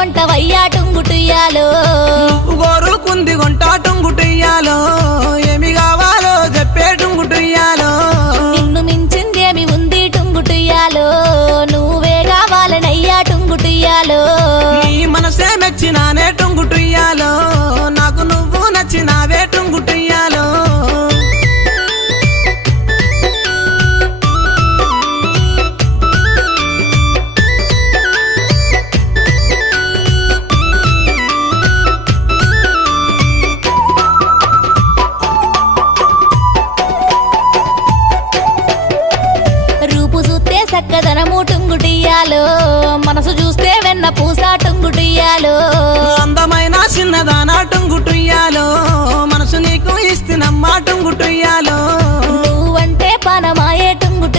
కొంటవయ్యా టుంగుటుయ్యాలో నువ్వు కోరుకుంది కొంటా టుంగుటుయ్యాలో ఏమి కావాలో చెప్పే టుంగుటుయ్యాలో నిన్ను మించిందేమి ఉంది టుంగుటుయ్యాలో నువ్వే కావాలనయ్యా టుంగుటుయ్యాలో నీ మనసే మెచ్చినానే టుంగుటుయ్యాలో నాకు నువ్వు నచ్చినావే టుంగుటుయ్యాలో రూపు చూస్తే చక్కదనము టుంగుటియ్యాలో మనసు చూస్తే వెన్న పూస టుంగుటియ్యాలో అందమైన చిన్నదానా టుంగుటుయ్యాలో మనసు నీకు ఇస్తున్నమ్మా టుంగుటుయ్యాలో నువ్వంటే పనమాయే